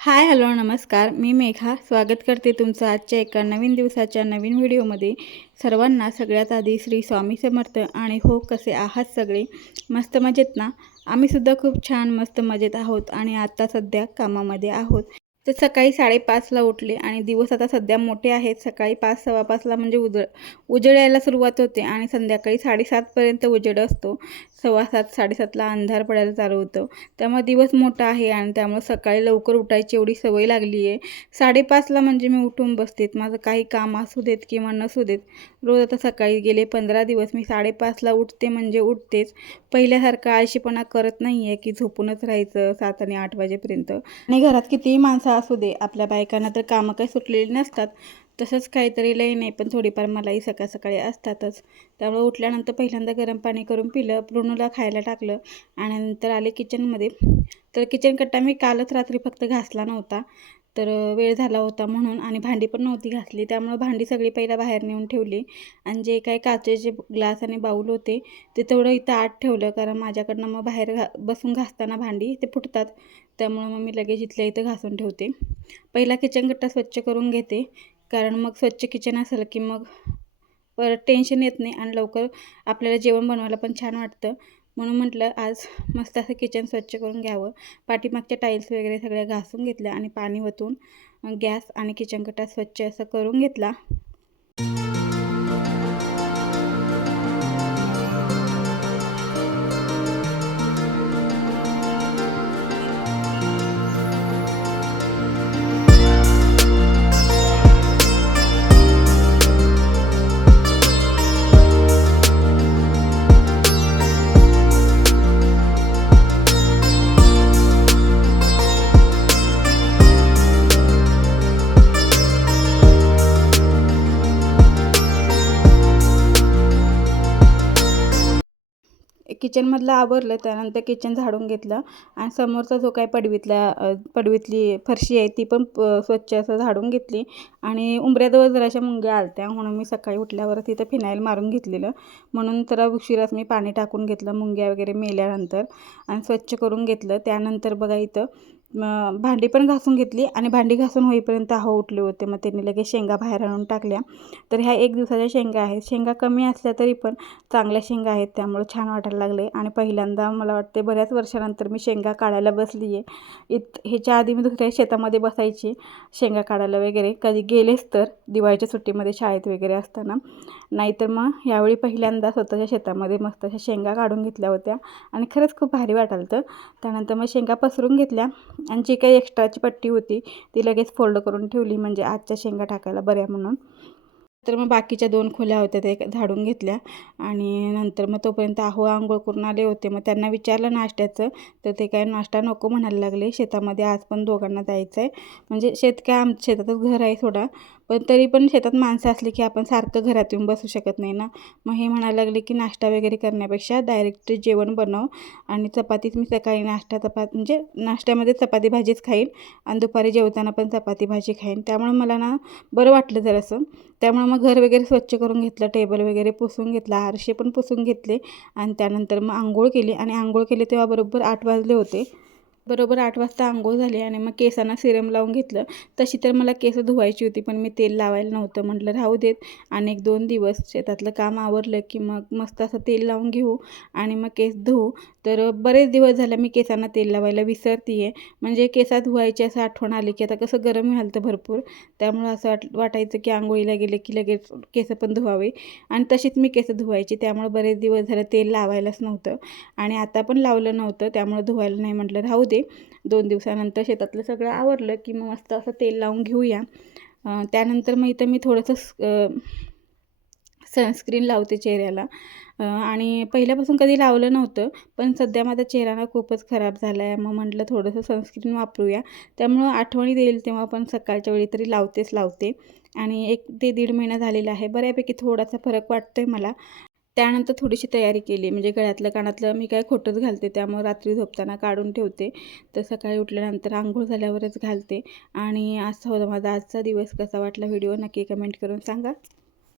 Hi hello नमस्कार. मी मेघा. स्वागत करते तुमचं आजच्या एका नवीन दिवसाच्या नवीन व्हिडिओमध्ये. सर्वांना सगळ्यात आधी श्री स्वामी समर्थ आणि हो कसे आहात सगळे? मस्त मजेत ना? आम्हीसुद्धा खूप छान मस्त मजेत आहोत आणि आत्ता सध्या कामामध्ये आहोत. तर सकाळी साडेपाचला उठले आणि दिवस आता सध्या मोठे आहेत. सकाळी पाच सव्वा पाचला म्हणजे उज उजेड यायला सुरुवात होते आणि संध्याकाळी साडेसातपर्यंत उजेड असतो. सव्वा सात साडेसातला अंधार पडायला चालू होतं. त्यामुळे दिवस मोठा आहे आणि त्यामुळे सकाळी लवकर उठायची एवढी सवय लागली आहे साडेपाचला म्हणजे मी उठून बसतेत. माझं काही काम असू देत किंवा नसू देत रोज आता सकाळी गेले पंधरा दिवस मी साडेपाचला उठते म्हणजे उठतेच. पहिल्यासारखं आळशीपणा करत नाही आहे की झोपूनच राहायचं सात आणि आठ वाजेपर्यंत. आणि घरात कितीही माणसं असू दे आपल्या बायकांना तर कामं काही सुटलेली नसतात. तसंच काहीतरी लई नाही पण थोडीफार मलाही सकाळ सकाळी असतातच. त्यामुळे उठल्यानंतर पहिल्यांदा गरम पाणी करून पिलं ब्रुनूला खायला टाकलं आणि नंतर आले किचनमध्ये तर किचन कट्टा मी कालच रात्री फक्त घासला नव्हता. तर वेळ झाला होता म्हणून आणि भांडी पण नव्हती घासली. त्यामुळं भांडी सगळी पहिला बाहेर नेऊन ठेवली. आणि जे काही काचेचे ग्लास आणि बाऊल होते ते तेवढं इथं आत ठेवलं. कारण माझ्याकडनं मग बाहेर घा बसून घासताना भांडी ते फुटतात. त्यामुळं मग मी लगेच इथल्या इथं घासून ठेवते. पहिला किचन गट्टा स्वच्छ करून घेते. कारण मग स्वच्छ किचन असलं की मग परत टेन्शन येत नाही आणि लवकर आपल्याला जेवण बनवायला पण छान वाटतं. म्हणून म्हटलं आज मस्त असं किचन स्वच्छ करून घ्यावं. पाठीमागच्या टाईल्स वगैरे सगळ्या घासून घेतल्या आणि पाणी वतून गॅस आणि किचन कट्टा स्वच्छ असं करून घेतला. किचनमधलं आवरलं त्यानंतर किचन झाडून घेतलं आणि समोरचा जो काय पडवीतला पडवीतली फरशी आहे ती पण स्वच्छ असं झाडून घेतली आणि उंबऱ्याजवळ जराशा मुंग्या आलत्या. म्हणून मी सकाळी उठल्यावर तिथं फिनाईल मारून घेतलेलं. म्हणून तर उशिराच मी पाणी टाकून घेतलं मुंग्या वगैरे मेल्यानंतर आणि स्वच्छ करून घेतलं. त्यानंतर बघा इथं भांडी पण घासून घेतली आणि भांडी घासून होईपर्यंत आहो उठले होते. मग त्यांनी लगेच शेंगा बाहेर आणून टाकल्या. तर ह्या एक दिवसाच्या शेंगा आहेत. शेंगा कमी असल्या तरी पण चांगल्या शेंगा आहेत. त्यामुळे छान वाटायला लागले. आणि पहिल्यांदा मला वाटते बऱ्याच वर्षानंतर मी शेंगा काढायला बसली आहे इत ह्याच्या आधी मी दुसऱ्या शेतामध्ये बसायची शेंगा काढायला वगैरे. कधी गेलेच तर दिवाळीच्या सुट्टीमध्ये शाळेत वगैरे असताना. नाहीतर मग यावेळी पहिल्यांदा स्वतःच्या शेतामध्ये मस्त अशा शेंगा काढून घेतल्या होत्या. आणि खरंच खूप भारी वाटालं तर त्यानंतर मग शेंगा पसरून घेतल्या. आणि जी काही एक्स्ट्राची पट्टी होती ती लगेच फोल्ड करून ठेवली म्हणजे आजच्या शेंगा टाकायला बऱ्या म्हणून. तर मग बाकीच्या दोन खोल्या होत्या ते झाडून घेतल्या. आणि नंतर मग तोपर्यंत आहो आंघोळ करून आले होते. मग त्यांना विचारलं नाश्त्याचं तर ते काय नाश्ता नको म्हणायला लागले. शेतामध्ये आज पण दोघांना जायचं आहे म्हणजे शेत काय आम शेतातच घर आहे थोडा पण तरी पण शेतात माणसं असली की आपण सारखं घरात येऊन बसू शकत नाही ना. मग हे म्हणायला लागले की नाश्ता वगैरे करण्यापेक्षा डायरेक्ट जेवण बनव आणि चपातीच मी सकाळी नाश्ता चपाती म्हणजे नाश्त्यामध्ये चपाती भाजीच खाईन आणि दुपारी जेवताना पण चपाती भाजी खाईन. त्यामुळे मला ना बरं वाटलं जरासं. त्यामुळे मग घर वगैरे स्वच्छ करून घेतलं टेबल वगैरे पुसून घेतला आरशे पण पुसून घेतले आणि त्यानंतर मग आंघोळ केली आणि आंघोळ केली तेव्हा बरोबर आठ वाजले होते. बरोबर आठ वाजता आंघोळ झाली आणि मग केसांना सिरम लावून घेतलं. तशी तर मला केस धुवायची होती पण मी तेल लावायला नव्हतं म्हटलं राहू देत. आणि एक दोन दिवस शेतातलं काम आवरलं की मग मस्त असं तेल लावून घेऊ आणि मग केस धुवू. तर बरेच दिवस झाले मी केसांना तेल लावायला विसरते आहे म्हणजे केसात धुवायची असं आठवण आली की आता कसं गरम तर भरपूर. त्यामुळं असं वाट वाटायचं की आंघोळीला गेले की लगेच केस पण धुवावे. आणि तशीच मी केस धुवायची. त्यामुळं बरेच दिवस झालं तेल लावायलाच नव्हतं. आणि आता पण लावलं नव्हतं. त्यामुळं धुवायला नाही म्हटलं. राहू दे. दोन दिवसानंतर शेतातलं सगळं आवरलं की मग मस्त असं तेल लावून घेऊया. त्यानंतर मग इथं मी थोडंसं सनस्क्रीन लावते चेहऱ्याला. आणि पहिल्यापासून कधी लावलं नव्हतं पण सध्या माझा चेहरा ना खूपच खराब झाला आहे. मग म्हटलं थोडंसं सनस्क्रीन वापरूया. त्यामुळं आठवणी देईल तेव्हा पण सकाळच्या वेळी तरी लावतेच लावते. आणि एक ते दीड महिना झालेला आहे. बऱ्यापैकी थोडासा फरक वाटतो आहे मला. त्यानंतर थोडीशी तयारी केली. म्हणजे गळ्यातलं कानातलं मी काय खोटंच घालते. त्यामुळे रात्री झोपताना काढून ठेवते. तर सकाळी उठल्यानंतर आंघोळ झाल्यावरच घालते. आणि असा होता माझा आजचा दिवस. कसा वाटला व्हिडिओ नक्की कमेंट करून सांगा.